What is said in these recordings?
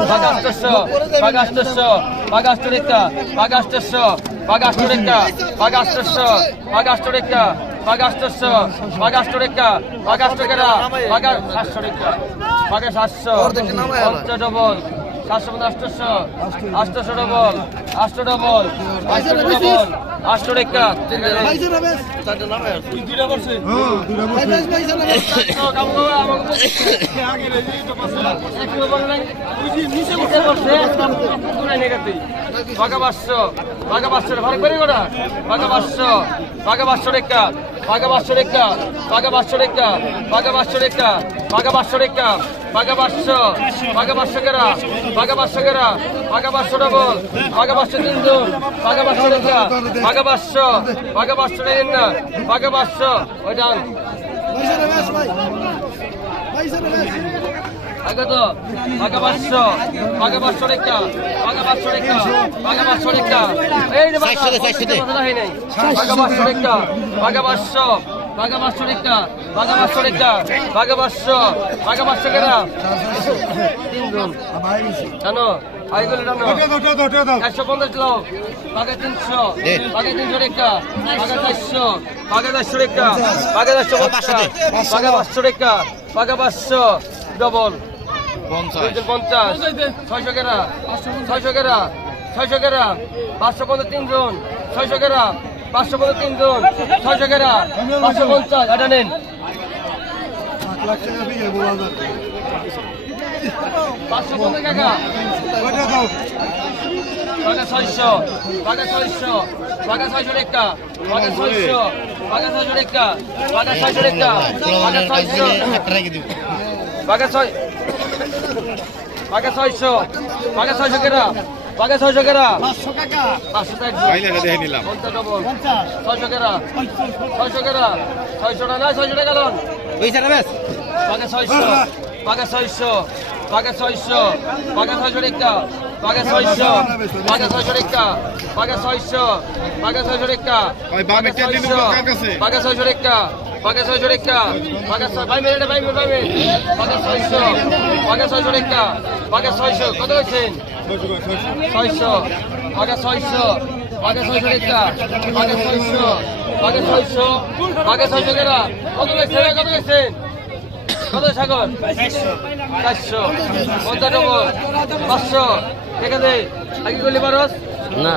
বাগাষ্টশো বাগাষ্টশো বাগাষ্টরেকা বাগাষ্টশো বাগাষ্টরেকা বাগাষ্টশো বাগাষ্টরেকা বাগাষ্টশো বাগাষ্টরেকা বাগাষ্টকেরা বাগা সাতশোরেকা বাগা সাতশো পঞ্চ ডবল সাতশো আষ্টশো আষ্টশো ডবল আষ্ট ডবল আষ্ট ডবল আষ্ট রেখা বাঘা পাঁচশো বাঘা পাঁচশো ভালো করে গোটা বাঘা পাঁচশো বাঘা পাঁচশো রেখা। বাঘা পাঁচশো রেখা বাঘা পাঁচশো রেখা বাঘা পাঁচশো রেখা বাঘা পাঁচশো রেখা বাঘা পাঁচশো বাঘা পাঁচশো কেরা বাঘা পাঁচশো কেরা বাঘা পাঁচশো ডবল বাঘা তিন দুন বাঘা পাঁচশো রেখা বাঘা পাঁচশো বাঘা পাঁচশো নেন না বাঘা পাঁচশো ওই ডান আগে তো বাঘা পাঁচশো বাঘা পাঁচশো রেখা বাঘা পাঁচশো রেখা বাঘা পাঁচশো রেখা এই রে বাঘা কথা হয় নাই বাঘা পাঁচশো রেখা বাঘা পাঁচশো বাঘা পাঁচশো রেখা বাঘা পাঁচশো রেখা বাঘা পাঁচশো বাঘা পাঁচশো কেনা তিনজন জানো একশো পঞ্চাশ লোক বাঘা তিনশো বাঘা তিনশো রেখা বাঘা চারশো বাঘা চারশো রেখা বাঘা চারশো পঞ্চাশ বাঘা পাঁচশো রেখা বাঘা পাঁচশো ডবল পঞ্চাশ। ছয়শো কেরা? ছয়শো কেরা? ছয়শো কেরা? পাঁচশো পঞ্চাশ তিনজন। ছয়শো কেরা? পাঁচশো পঞ্চাশ তিনজন। ছয়শো কেরা? পাঁচশো পঞ্চাশ। এটা নেন। পাঁচশো পঞ্চাশ টাকা। বাঘা ছয়শো বাঘা ছয়শো বাঘা ছয়শো রেখা বাঘা ছয়শো বাঘা ছয়শো রেখা বাঘা ছয়শো রেখা বাঘা ছয়শো। বাঘা ছয় বাঘা ছয়শো বাঘা ছয়শো কেরা? বাঘা ছয়শো কেরা? পাঁচশো পঞ্চাশ ডবল ছয়শো কেরা? ছয়শো কেরা? ছয়শো টাকা না ছয়শো টাকা লোন বাঘা ছয়শো বাঘা ছয়শো বাঘা ছয়শো বাঘা ছয়শো রেখা বাঘা ছয়শো বাঘা ছয়শো রেখা বাঘা ছয়শো বাঘা ছয়শো কাছে? বাঘা ছয়শো রেখা। বাঘা ছয়শো রেখা বাঘা ছয় ভাই মিনিট ভাই মিনিট ভাই বাঘা ছয়শো বাঘা ছয়শো রেখা বাঘা ছয়শো কত হয়েছেন? ছয়শো বাঘা ছয়শো বাঘা ছয়শো রেখা বাঘা ছয়শো বাঘা ছয়শো বাঘা ছয়শো কেরা কত গেছেন কত গেছেন কত সাগর চারশো পঞ্চাশ নম্বর পাঁচশো। এখানে আগে করলি পারস? না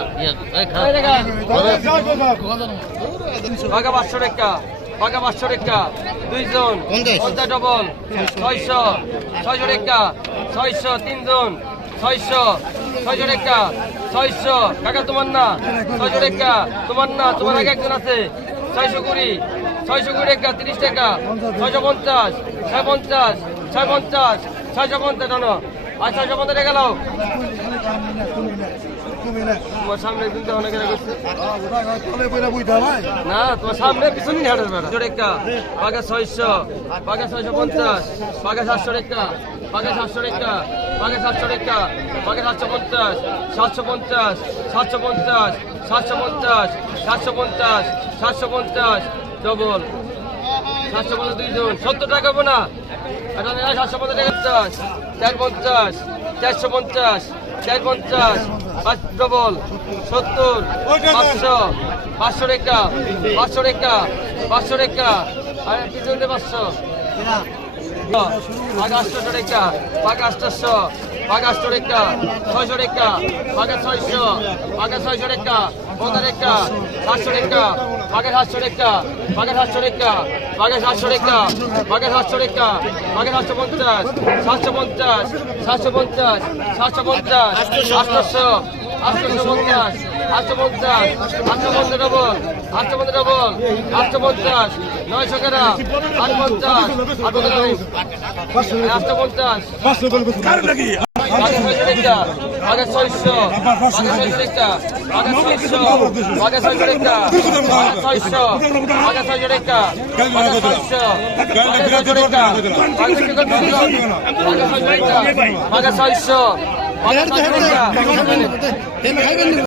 পাঁচশো টাকা। বাঘা পাঁচশো টাকা দুইজন পঞ্চাশ। ডবল ছয়শো ছয়শো টাকা ছয়শো তিনজন ছয়শো ছয়শো টাকা ছয়শো। কাকা তোমার না? ছয়শো টাকা তোমার না? তোমার আগে একজন আছে। ছয়শো কুড়ি ছয়শো কুড়ি টাকা তিরিশ টাকা ছয়শো পঞ্চাশ ছয় পঞ্চাশ ছয় পঞ্চাশ ছয়শো পঞ্চাশ জানো আর ছয়শো পঞ্চাশ টাকা লাও তোমার সামনে কিন্তু অনেক করছে। না তোমার সামনে পিছনে হাটের বেড়া। রেখা বাঘা ছয়শো বাঘা ছয়শো পঞ্চাশ বাঘা সাতশো রেখা বাঘা সাতশো রেখা বাঘা সাতশো রেখা বাঘা সাতশো পঞ্চাশ সাতশো পঞ্চাশ সাতশো পঞ্চাশ সাতশো পঞ্চাশ সাতশো পঞ্চাশ সাতশো পঞ্চাশ ডবল সাতশো পঞ্চাশ দুইজন সত্তর টাকা হব না। এটা সাতশো পঞ্চাশ টাকা পঞ্চাশ চার পঞ্চাশ চারশো পঞ্চাশ চার পঞ্চাশ ডবল, সত্তর, পাঁচশো পাঁচশো রেখা পাঁচশো রেখা পাঁচশো রেখা, আর পিছনে পাঁচশো। বাঘ আটশো রেখা বাঘ আটশো বাঘ আটশো রেখা, ছয়শো রেখা বাঘা ছয়শো বাঘা ছয়শো রেখা, পনেরো রেখা সাতশো রেখা বাঘা সাতশো রেখা বাঘা সাতশো রেখা বাঘা সাতশো রেখা বাঘা সাতশো রেখা বাঘা সাতশো পঞ্চাশ সাতশো পঞ্চাশ সাতশো পঞ্চাশ সাতশো পঞ্চাশ আটশো আটশো পঞ্চাশ আটশো পঞ্চাশ আটশো পঞ্চাশ ডবল আটশো পঞ্চাশ ডবল আটশো পঞ্চাশ নয়শো কেরা আট পঞ্চাশ আটশো পঞ্চাশ আগে ছয়শো আগে ছয়শো আগে ছয়শো আগে ছয়শো আগে ছয়শো রেখা আগে ছয়শো আগে ছয়শো আগে ছয়শো